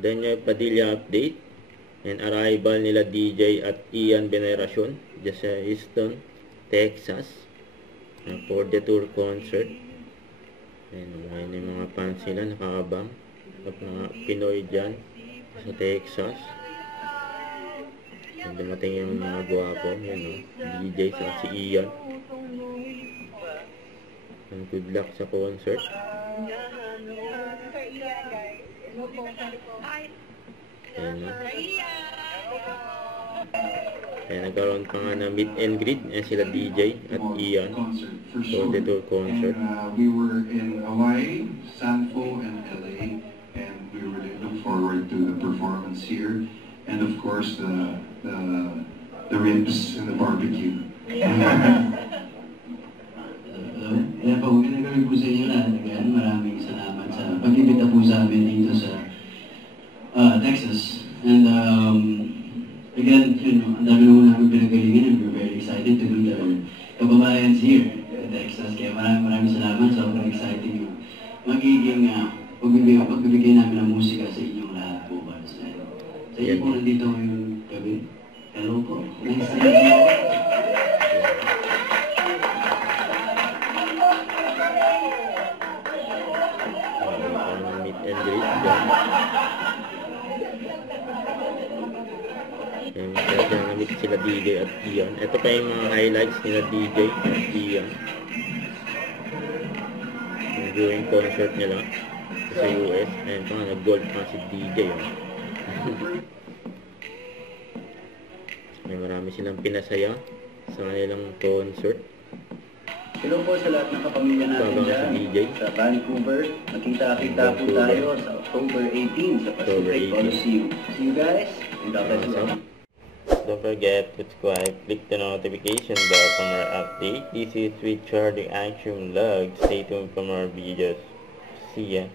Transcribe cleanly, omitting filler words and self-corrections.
Daniel Padilla update and arrival nila DJ at Ian Veneracion dyan sa Houston, Texas for the tour concert. Ayun yung mga fans nila nakakabang at mga Pinoy dyan sa Texas. Dumating yung mga guwapo, yun, DJ sa si Ian. And good luck sa concert. Ayan, kaya nagkaroon pa nga na meet and greet sila DJ at Ian for the tour concert. And, we were in Hawaii, Sanfo, and LA, and we really look forward to the performance here, and of course the ribs and the barbecue. Kaya po, ginagawin po sa inyo lahat again. Maraming salamat sa pag-ibita po sa amin dito sa Texas. And again, ang dami naman namin pinagalingan and we're very excited to meet our kababayans here in Texas. Kaya maraming salamat. Sobrang exciting yung magiging pagbibigay namin ng musika sa inyong lahat po. Sa inyo po nandito ngayong gabi. Hello po. Nice to meet you. And greet dyan. Kaya namit sila DJ at Ian. Ito pa yung mga highlights nila DJ at Ian during concert nila sa US. Ayun pa nga, nag-gold pa si DJ. May marami silang pinasaya sa kanilang concert. Hello po sa lahat ng kapamilya natin dyan sa Vancouver. Nakita-kita po tayo sa October 18 sa Pacific Coliseum. See you guys, and God bless you. Don't forget to subscribe, click the notification bell for more update. This is Richard the Action Vlog. Stay tuned for more videos. See ya.